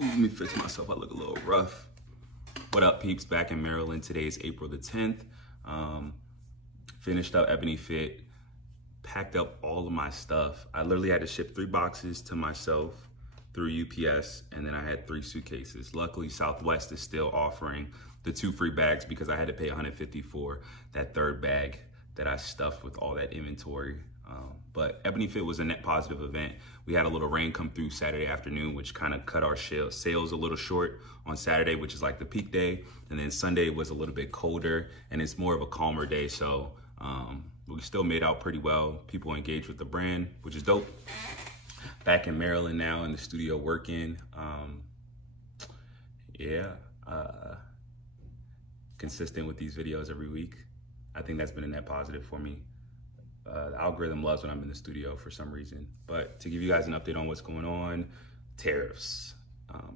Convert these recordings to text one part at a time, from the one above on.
Ooh, let me fix myself. I look a little rough. What up, peeps? Back in Maryland. Today is April the 10th. Finished up Ebony Fit, packed up all of my stuff. I literally had to ship 3 boxes to myself through UPS, and then I had 3 suitcases. Luckily, Southwest is still offering the 2 free bags because I had to pay $150 for that 3rd bag that I stuffed with all that inventory. But Ebony Fit was a net positive event. We had a little rain come through Saturday afternoon, which kind of cut our sales a little short on Saturday, which is like the peak day. And then Sunday was a little bit colder and it's more of a calmer day. So we still made out pretty well. People engaged with the brand, which is dope. Back in Maryland now in the studio working. Consistent with these videos every week. I think that's been a net positive for me. The algorithm loves when I'm in the studio for some reason. But to give you guys an update on what's going on, tariffs.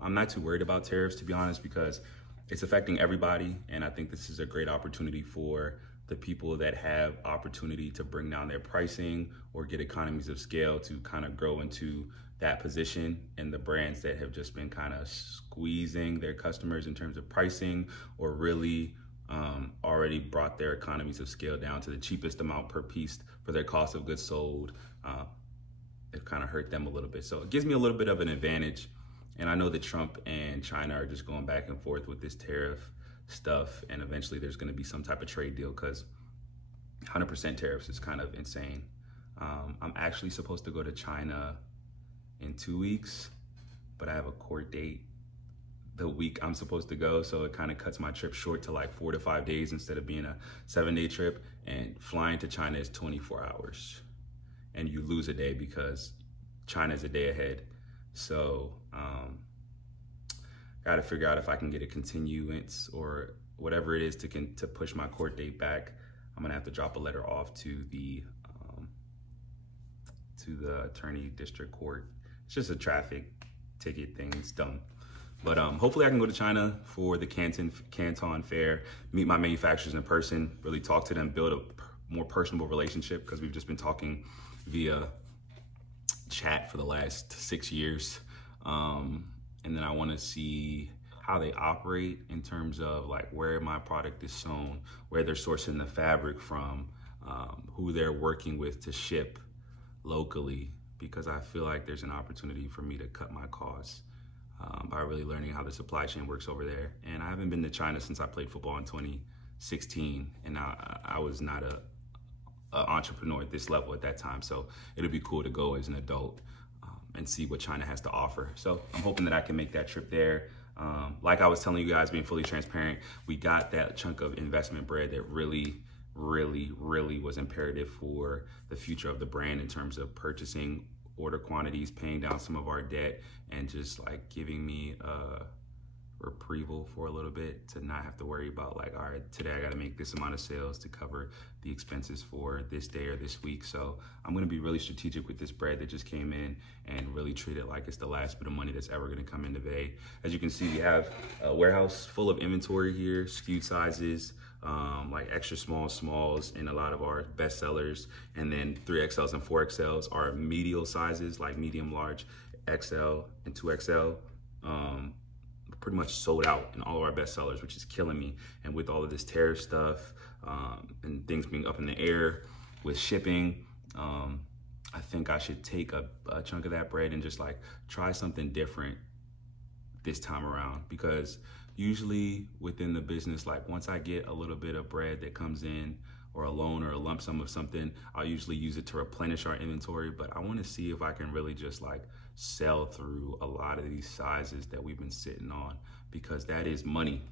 I'm not too worried about tariffs, to be honest, because it's affecting everybody. And I think this is a great opportunity for the people that have opportunity to bring down their pricing or get economies of scale to kind of grow into that position, and the brands that have just been kind of squeezing their customers in terms of pricing or really already brought their economies of scale down to the cheapest amount per piece for their cost of goods sold. It kind of hurt them a little bit. So it gives me a little bit of an advantage. And I know that Trump and China are just going back and forth with this tariff stuff. And eventually there's going to be some type of trade deal because 100% tariffs is kind of insane. I'm actually supposed to go to China in 2 weeks, but I have a court date the week I'm supposed to go, so it kind of cuts my trip short to like 4 to 5 days instead of being a 7-day trip. And flying to China is 24 hours, and you lose a day because China's a day ahead. So got to figure out if I can get a continuance or whatever it is to push my court date back. I'm gonna have to drop a letter off to the attorney district court. It's just a traffic ticket thing. It's dumb. But hopefully I can go to China for the Canton Fair, meet my manufacturers in person, really talk to them, build a more personable relationship, because we've just been talking via chat for the last 6 years. And then I want to see how they operate in terms of like where my product is sewn, where they're sourcing the fabric from, who they're working with to ship locally, because I feel like there's an opportunity for me to cut my costs by really learning how the supply chain works over there. And I haven't been to China since I played football in 2016, and I was not an entrepreneur at this level at that time. So it'll be cool to go as an adult and see what China has to offer. So I'm hoping that I can make that trip there. Like I was telling you guys, being fully transparent, we got that chunk of investment bread that really was imperative for the future of the brand in terms of purchasing order quantities, paying down some of our debt, and just like giving me a reprieval for a little bit to not have to worry about like, all right, today I got to make this amount of sales to cover the expenses for this day or this week. So I'm going to be really strategic with this bread that just came in and really treat it like it's the last bit of money that's ever going to come into Bay. As you can see, we have a warehouse full of inventory here, skewed sizes, like extra small, smalls, and a lot of our best sellers. And then 3XLs and 4XLs are medial sizes, like medium, large, XL, and 2XL. Pretty much sold out in all of our best sellers, which is killing me. And with all of this tariff stuff and things being up in the air with shipping, I think I should take a chunk of that bread and just like try something different this time around, because usually within the business, like once I get a little bit of bread that comes in, or a loan or a lump sum of something, I'll usually use it to replenish our inventory. But I want to see if I can really just like sell through a lot of these sizes that we've been sitting on, because that is money.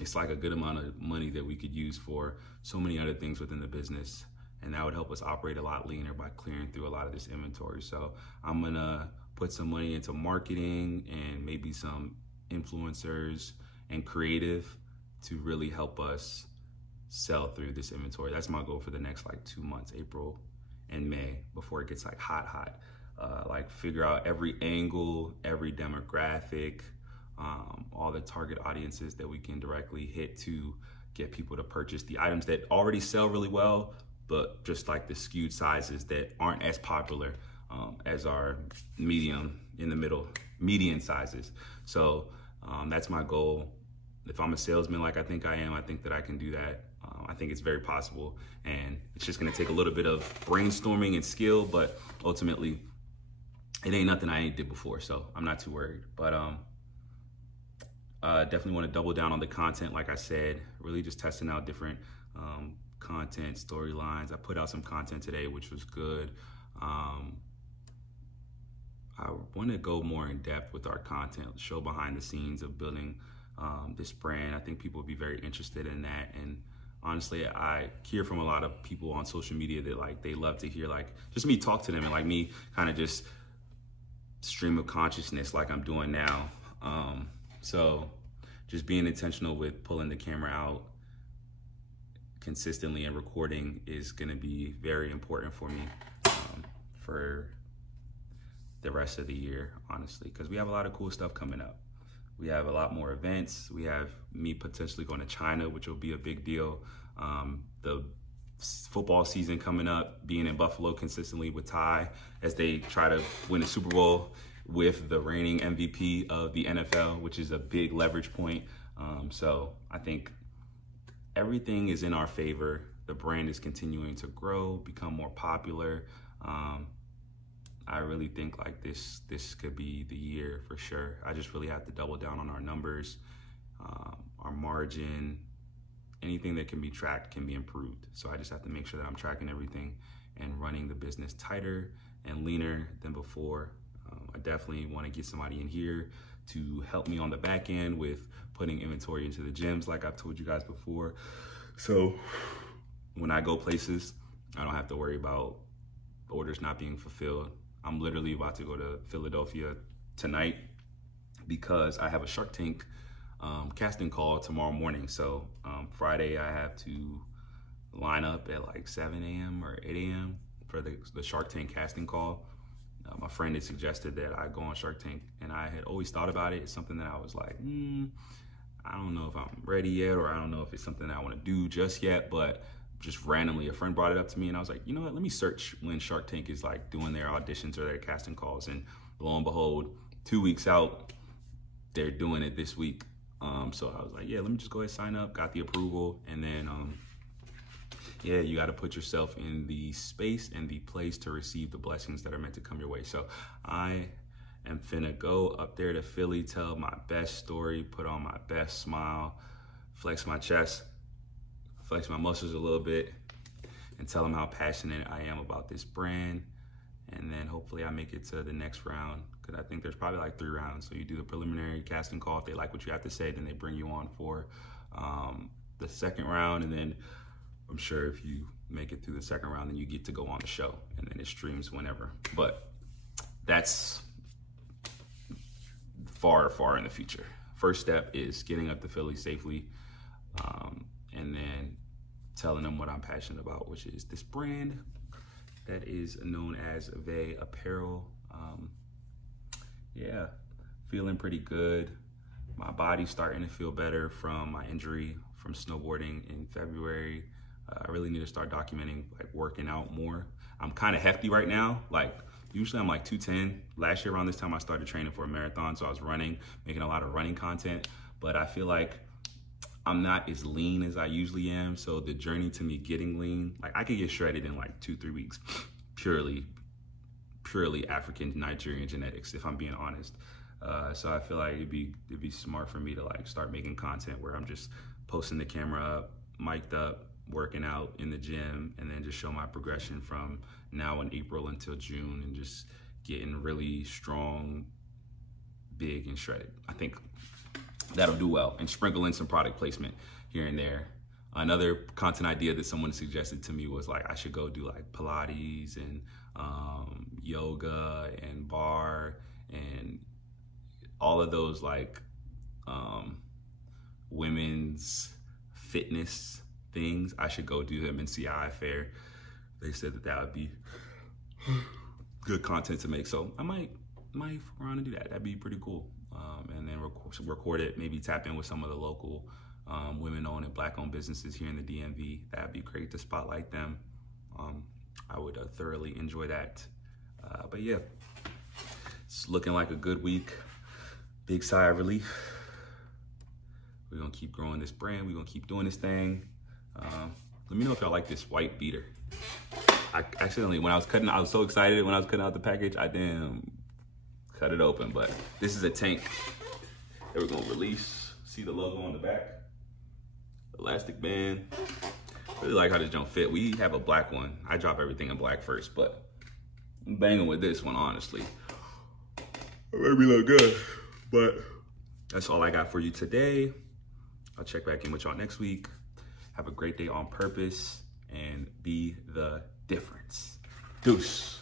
It's like a good amount of money that we could use for so many other things within the business. And that would help us operate a lot leaner by clearing through a lot of this inventory. So I'm gonna put some money into marketing and maybe some influencers and creative to really help us sell through this inventory. That's my goal for the next like 2 months, April and May, before it gets like hot. Like figure out every angle, every demographic, all the target audiences that we can directly hit to get people to purchase the items that already sell really well, but just like the skewed sizes that aren't as popular as our medium in the middle, median sizes. So that's my goal. If I'm a salesman like I think I am, I think that I can do that. I think it's very possible, and it's just gonna take a little bit of brainstorming and skill, but ultimately it ain't nothing I ain't did before, so I'm not too worried. But definitely want to double down on the content, like I said, really just testing out different content, storylines. I put out some content today, which was good. I want to go more in depth with our content, show behind the scenes of building this brand. I think people would be very interested in that. And honestly, I hear from a lot of people on social media that like they love to hear like just me talk to them and like me kind of just stream of consciousness like I'm doing now. So just being intentional with pulling the camera out consistently and recording is going to be very important for me for the rest of the year, honestly, because we have a lot of cool stuff coming up. We have a lot more events. We have me potentially going to China, which will be a big deal. The football season coming up, being in Buffalo consistently with Ty as they try to win a Super Bowl with the reigning MVP of the NFL, which is a big leverage point. So I think everything is in our favor. The brand is continuing to grow, become more popular. I really think like this could be the year for sure. I just really have to double down on our numbers, our margin. Anything that can be tracked can be improved. So I just have to make sure that I'm tracking everything and running the business tighter and leaner than before. I definitely want to get somebody in here to help me on the back end with putting inventory into the gyms like I've told you guys before. So when I go places, I don't have to worry about orders not being fulfilled. I'm literally about to go to Philadelphia tonight because I have a Shark Tank casting call tomorrow morning. So Friday I have to line up at like 7 a.m. or 8 a.m. for the Shark Tank casting call. My friend had suggested that I go on Shark Tank, and I had always thought about it. It's something that I was like, I don't know if I'm ready yet, or I don't know if it's something that I want to do just yet, but just randomly a friend brought it up to me, and I was like, you know what, let me search when Shark Tank is like doing their auditions or their casting calls, and lo and behold, 2 weeks out, they're doing it this week. So I was like, yeah, let me just go ahead and sign up, got the approval, and then yeah, you got to put yourself in the space and the place to receive the blessings that are meant to come your way. So I am finna go up there to Philly, tell my best story, put on my best smile, flex my chest, flex my muscles a little bit, and tell them how passionate I am about this brand. And then hopefully I make it to the next round, because I think there's probably like 3 rounds. So you do the preliminary casting call. If they like what you have to say, then they bring you on for the second round. And then I'm sure if you make it through the second round, then you get to go on the show, and then it streams whenever. But that's far, far in the future. First step is getting up to Philly safely, and then telling them what I'm passionate about, which is this brand that is known as Vay Apparel. Yeah, feeling pretty good. My body's starting to feel better from my injury from snowboarding in February. I really need to start documenting, like working out more. I'm kind of hefty right now. Like usually I'm like 210. Last year around this time I started training for a marathon, so I was running, making a lot of running content. But I feel like I'm not as lean as I usually am. So the journey to me getting lean, like I could get shredded in like 2-3 weeks, purely African Nigerian genetics, if I'm being honest. So I feel like it'd be smart for me to like start making content where I'm just posting the camera up, mic'd up, working out in the gym, and then just show my progression from now in April until June, and just getting really strong, big, and shredded. I think that'll do well, and sprinkle in some product placement here and there. Another content idea that someone suggested to me was like I should go do like Pilates and yoga and bar and all of those like women's fitness things. I should go do them in CI Fair. They said that would be good content to make, so I might fuck around and do that. That'd be pretty cool. And then record it, maybe tap in with some of the local women-owned and Black-owned businesses here in the DMV. That'd be great to spotlight them. I would thoroughly enjoy that. But yeah, it's looking like a good week. Big sigh of relief. We're gonna keep growing this brand. We're gonna keep doing this thing. Let me know if y'all like this white beater. I accidentally, when I was cutting, I was so excited when I was cutting out the package, I didn't cut it open, but this is a tank that we're gonna release. See the logo on the back? Elastic band. Really like how this don't fit. We have a black one. I drop everything in black first, but I'm banging with this one, honestly. It made me look good, but that's all I got for you today. I'll check back in with y'all next week. Have a great day on purpose and be the difference. Deuce.